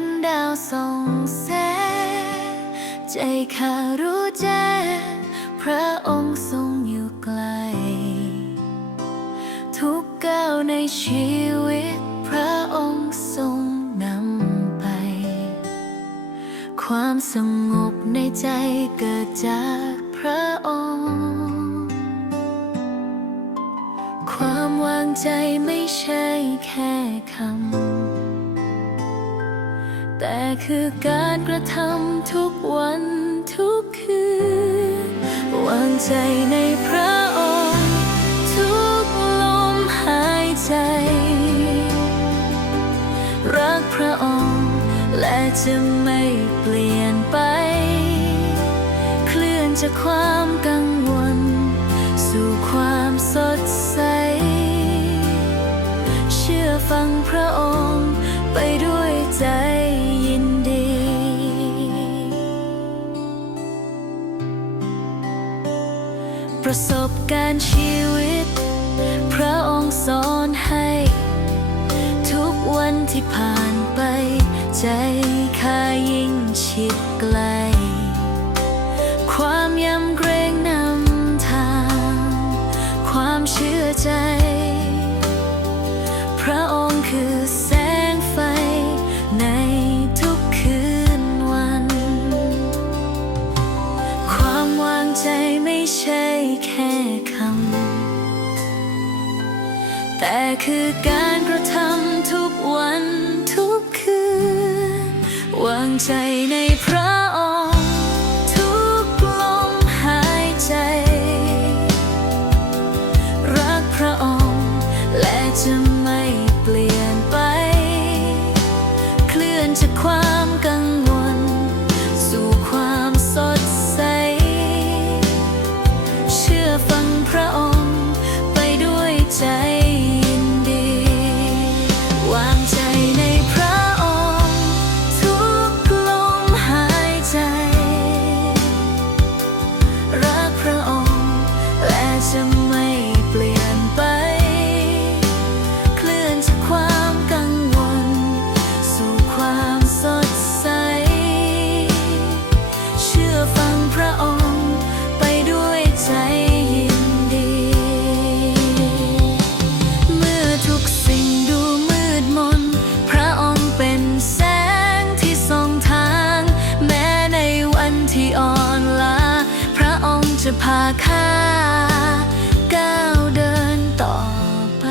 ็นดาวส่องแสงใจข้ารู้แจ้งพระองค์ทรงอยู่ไกล ทุกก้าวในชีวิตพระองค์ทรงนำไป ความสงบในใจเกิดจากพระองค์ความวางใจไม่ใช่แค่คำ แต่คือการกระทำทุกวันทุกคืนวางใจในพระองค์ ทุกลมหายใจ รักพระองค์ และจะไม่เปลี่ยนไป เคลื่อนจากความกังวล สู่ความสดใส เชื่อฟังพระองค์ไปด้วยใจ ประสบการณ์ชีวิต พระองค์สอนให้ ทุกวันที่ผ่านไป ใจข้ายิ่งชิดไกล ค่คำ แต่คือการกระทำทุกวันทุกคืน วางใจในพระาข้าก้าวเดินต่อไป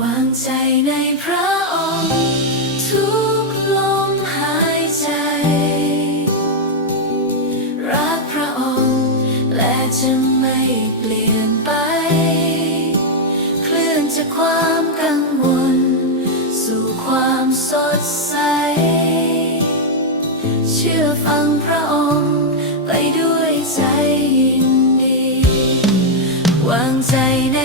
วางใจในพระองค์ทุกลมหายใจ รักพระองค์และจะไม่เปลี่ยนไป เคลื่อนจากความกังวล สู่ความสดใส งพระองค์ ไปด้วยใจยินดี วางใจใน